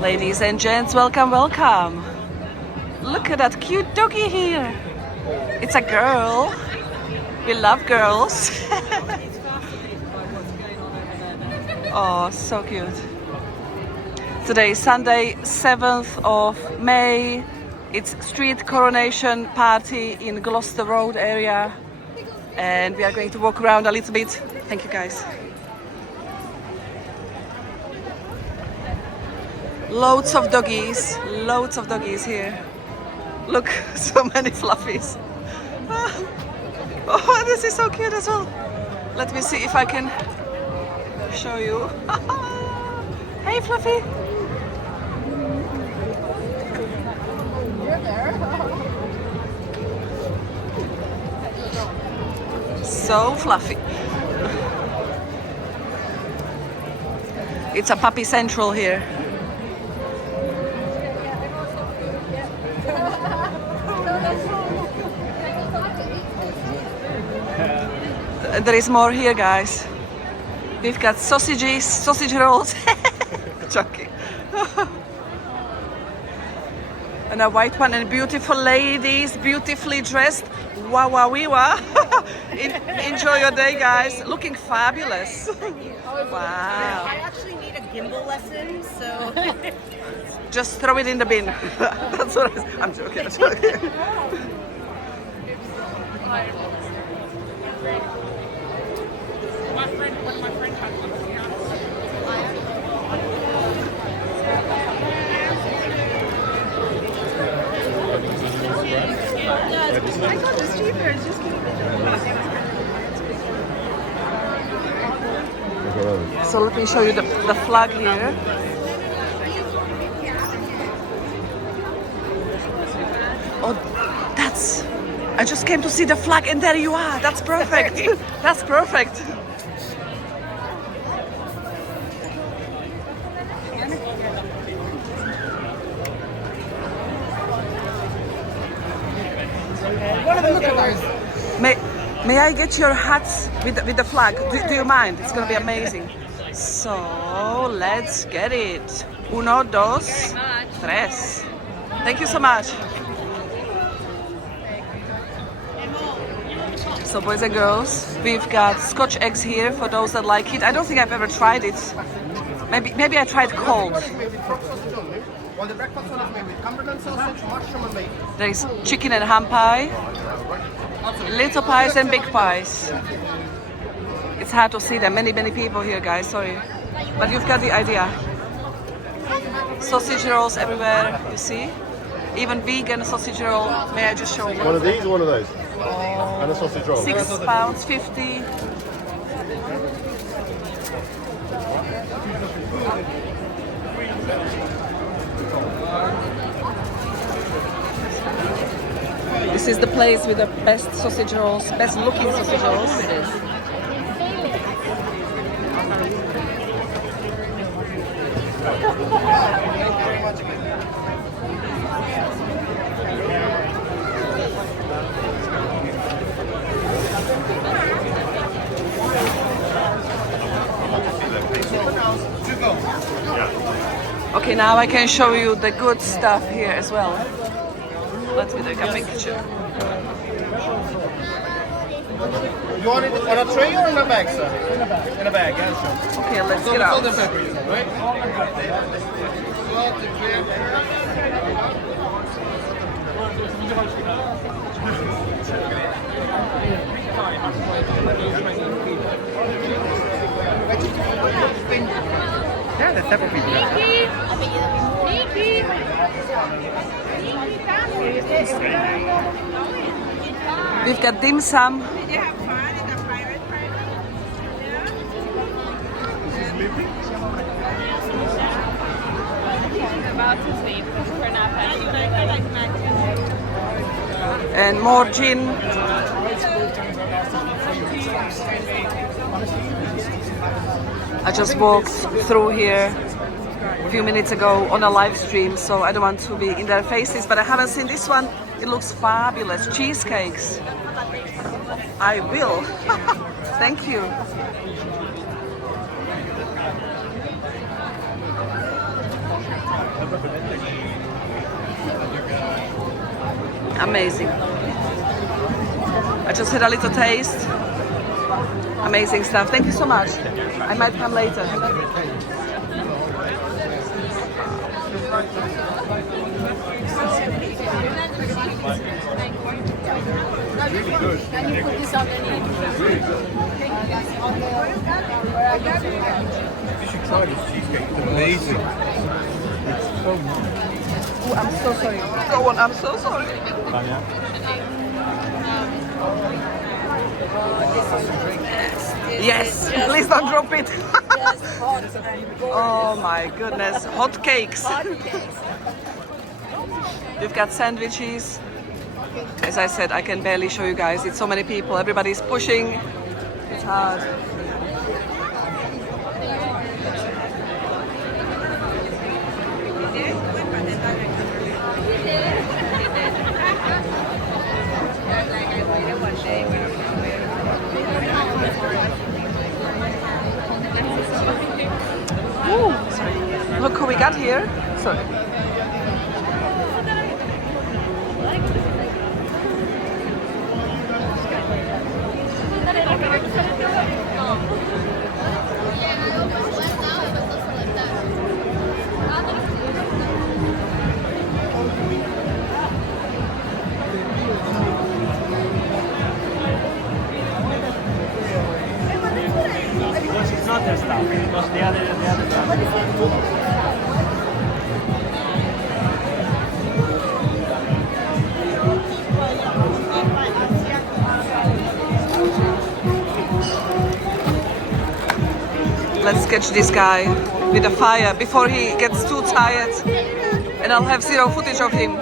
Ladies and gents, welcome, welcome. Look at that cute doggy here. It's a girl. We love girls. Oh, so cute. Today is Sunday, 7th of May. It's street coronation party in Gloucester Road area. And we are going to walk around a little bit. Thank you guys. Loads of doggies here. Look, so many fluffies. Oh, this is so cute as well. Let me see if I can show you. Hey, Fluffy. You're there. So fluffy. It's a puppy central here. There is more here, guys. We've got sausages, sausage rolls. Joking. And a white one, and beautiful ladies, beautifully dressed. Wow, wow, wee, wow. Enjoy your day, guys. Looking fabulous. Wow. I actually need a gimbal lesson, so. Just throw it in the bin. That's what I'm joking. I'm joking. One of my friends has one. I thought it was cheaper. It's just So let me show you the flag here. Oh, that's... I just came to see the flag and there you are. That's perfect. That's perfect. May I get your hats with the flag? Do you mind? It's gonna be amazing. So let's get it. Uno, dos, tres. Thank you so much. So boys and girls, we've got Scotch eggs here for those that like it. I don't think I've ever tried it. Maybe I tried cold. Well, the breakfast one is made with Cumberland sausage, mushroom and bacon. There is chicken and ham pie, little pies and big pies. It's hard to see them. Many people here, guys. Sorry, but you've got the idea. Sausage rolls everywhere. You see, even vegan sausage roll. May I just show you? One of these or one of those? And a sausage roll. £6.50. This is the place with the best sausage rolls, best looking sausage rolls. Okay, now I can show you the good stuff here as well. Let me take a picture. You want it on a tray or in a bag, sir? In a bag, yeah, sure. Okay, let's get out. Salt and pepper, right? Yeah, there's several people. We've got dim sum. Did you have fun in the pirate party? Yeah? About to sleep. We're not And more gin. I just walked through here a few minutes ago on a live stream, so I don't want to be in their faces, but I haven't seen this one. It looks fabulous. Cheesecakes. I will. Thank you. Amazing. I just had a little taste. Amazing stuff. Thank you so much. I might come later. You should try this cheesecake. It's amazing. It's so nice. Oh, I'm so sorry. Go on, I'm so sorry. Yes, please don't drop it. Oh my goodness, hot cakes. We've got sandwiches. As I said, I can barely show you guys. It's so many people. Everybody's pushing. It's hard. Ooh, sorry. Look who we got here. Sorry. It's not their stuff. Because the other stuff. Let's catch this guy with a fire before he gets too tired, and I'll have zero footage of him.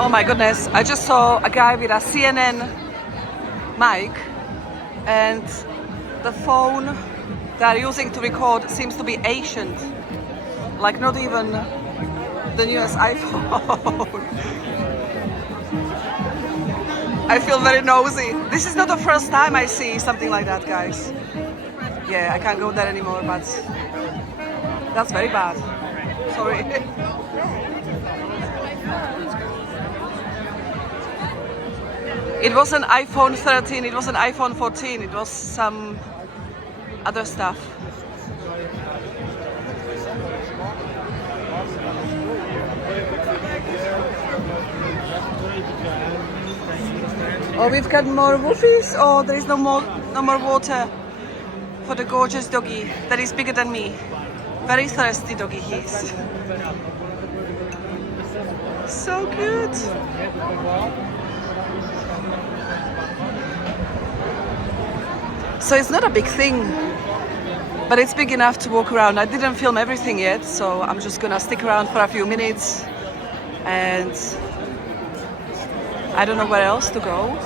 Oh my goodness, I just saw a guy with a CNN mic, and the phone they're using to record seems to be ancient. Like not even the newest iPhone. I feel very nosy. This is not the first time I see something like that, guys. Yeah, I can't go there anymore, but that's very bad. Sorry. It was an iPhone 13, it was an iPhone 14, it was some other stuff. Oh, we've got more woofies. Oh, there is no more water for the gorgeous doggy that is bigger than me. Very thirsty doggy he is. So cute. So it's not a big thing, but it's big enough to walk around. I didn't film everything yet, so I'm just gonna stick around for a few minutes, and I don't know where else to go,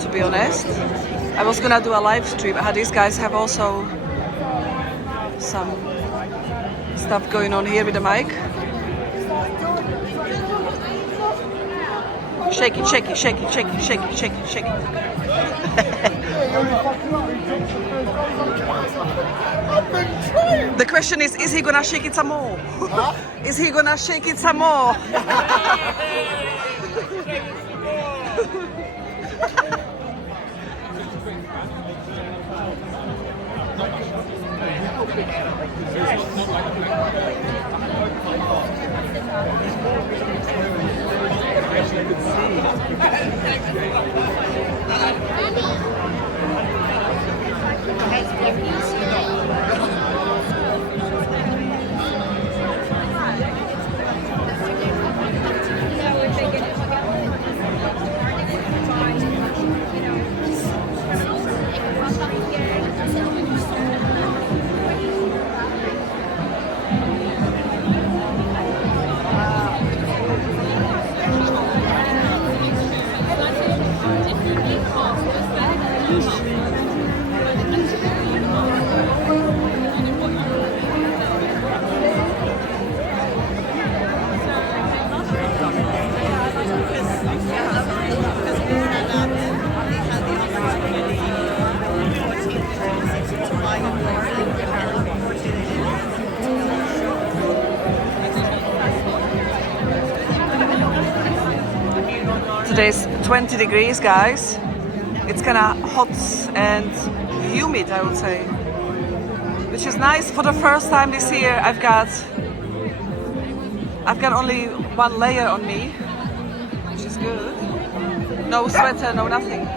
to be honest. I was gonna do a live stream. These guys have also some stuff going on here with the mic. Shake it, shake it, shake it, shake it, shake it, shake it, shake it. The question is he gonna shake it some more? Huh? Is he gonna shake it some more? could see. Today's 20 degrees, guys. It's kind of hot and humid, I would say, which is nice. For the first time this year, I've got only one layer on me, which is good. No sweater, no nothing.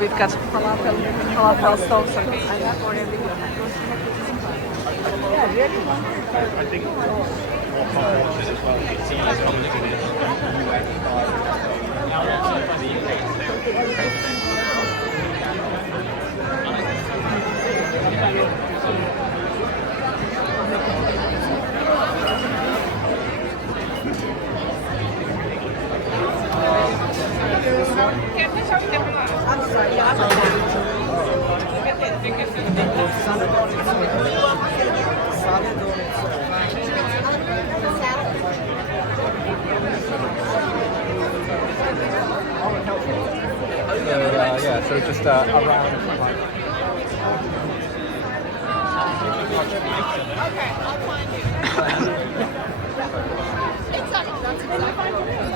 We've got falafel sauce. I think more cockroaches as well. It's seen as common yeah, so just around. Okay, I'll find you. Exactly, that's exactly what it is.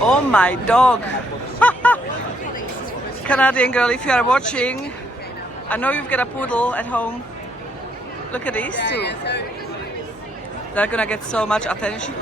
Oh my dog! Canadian girl, if you are watching, I know you've got a poodle at home. Look at these two. They're gonna get so much attention.